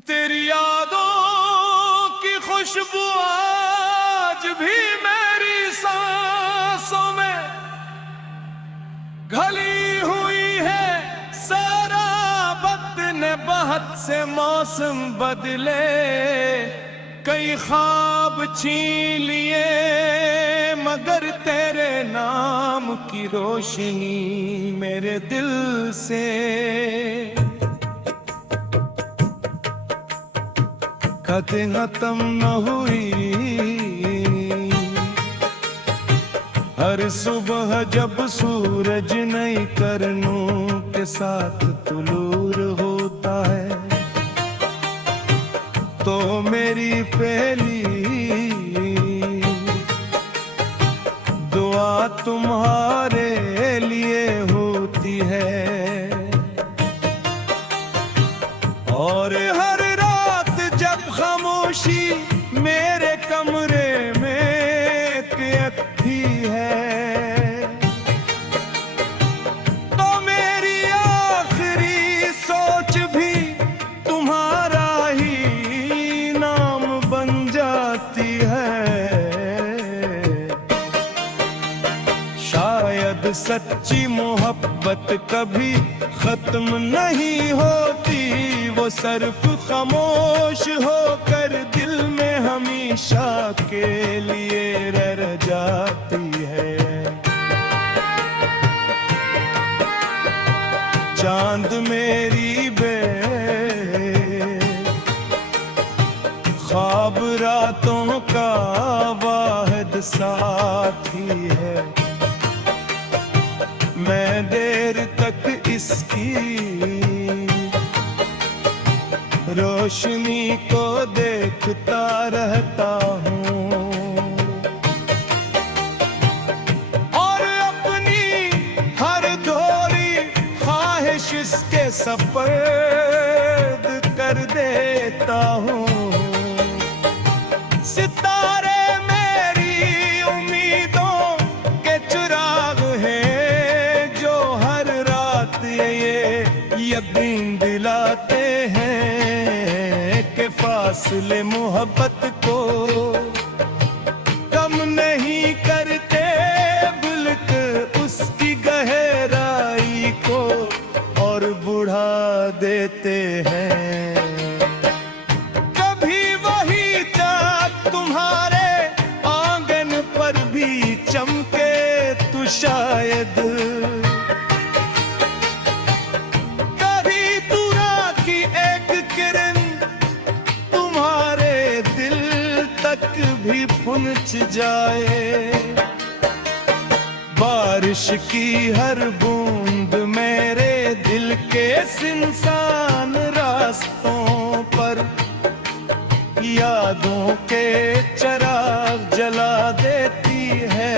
तेरी यादों की खुशबू आज भी मेरी सांसों में घली हुई है। सारा वक्त ने बहुत से मौसम बदले, कई ख्वाब छीन लिए, मगर तेरे नाम की रोशनी मेरे दिल से कभी खत्म न हुई। हर सुबह जब सूरज नई किरणों के साथ तुलूर होता है, तो मेरी पहली दुआ तुम्हारे लिए होती है। और हर जब खामोशी मेरे कमरे में कहती है, तो मेरी आखिरी सोच भी तुम्हारा ही नाम बन जाती है। शायद सच्ची मोहब्बत कभी खत्म नहीं होती, वो सिर्फ खामोश होकर दिल में हमेशा के लिए रह जाती है। चांद मेरी ख्वाब रातों का वाहिद साथी है। मैं देर तक इसकी रोशनी को देखता रहता हूँ, और अपनी हर थोड़ी ख्वाहिश इसके सपर्द कर देता हूँ। सितारे मेरी उम्मीदों के चिराग हैं, जो हर रात ये यकीन दिलाते हैं कि फासले मोहब्बत को कम नहीं करते, बल्कि उसकी गहराई को और बढ़ा देते हैं। कभी वही चाँद तुम्हारे आंगन पर भी चमके तो शायद भी पहुंच जाए। बारिश की हर बूंद मेरे दिल के सुनसान रास्तों पर यादों के चिराग जला देती है।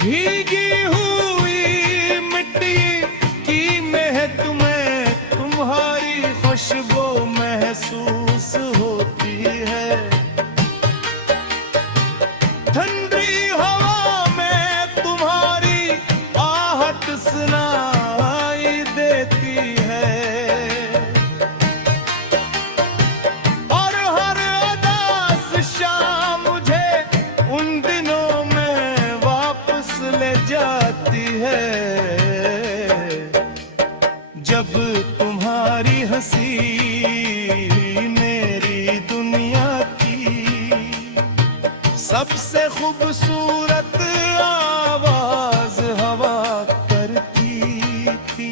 भीगी हुई मिट्टी की महक में तुम्हारी खुशबू महसूस होती है। ठंडी हवा में तुम्हारी आहट सुनाई देती है, और हर उदास शाम मुझे उन दिनों में वापस ले जाती है, जब तुम्हारी हंसी मेरी दुनिया सबसे खूबसूरत आवाज हवा करती थी।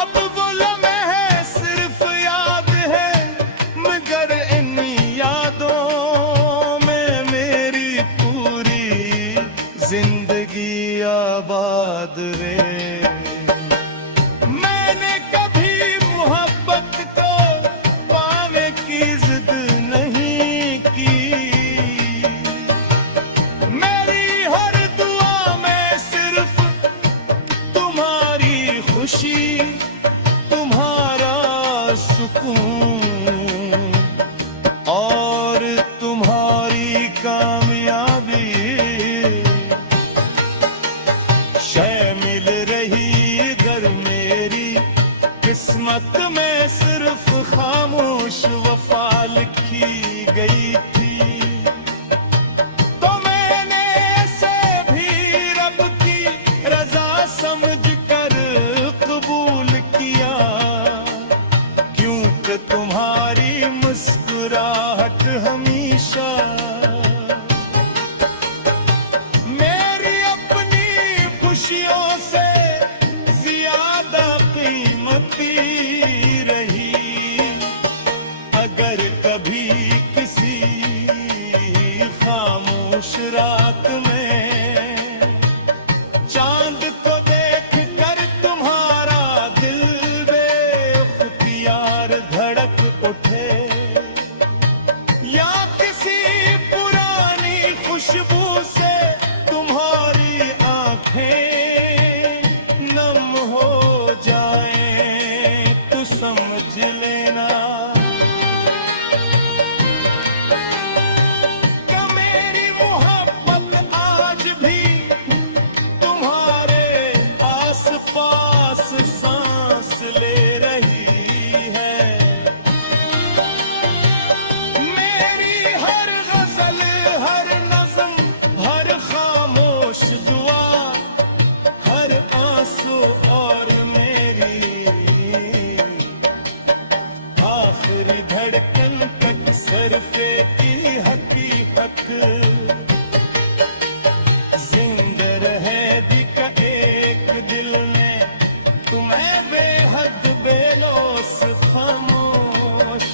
अब वो लम्हे सिर्फ याद है, मगर इन यादों में मेरी पूरी जिंदगी आबाद रे। मैंने कभी मोहब्बत को पाने की जिद खुशी तुम्हारा सुकून और तुम्हारी कामयाबी शय मिल रही घर मेरी किस्मत किस्मत में सिर्फ खामोश वफा लिखी गई थी, तो मैंने ऐसे भी रब की रजा समझ कर कबूल किया, क्योंकि तुम्हारी मुस्कुराहट हमेशा मेरी अपनी खुशियों से ज्यादा कीमती रही। अगर कभी किसी खामोश रात में चांद को देख कर तुम्हारा दिल बेख्तियार धड़क उठे, या किसी पुरानी खुशबू से तुम्हारी आंखें नम हो जाएं, तो समझ लेना कि मेरी मोहब्बत आज भी तुम्हारे आसपास सांस ले रही है। मेरी हर गजल, हर नज़्म, हर खामोश दुआ, हर आंसू और मेरी आखिरी धड़कन तक सरफे की हकीकत जिंदा रहेगी का एक दिल में तुम्हें बेहद बेलोस खामोश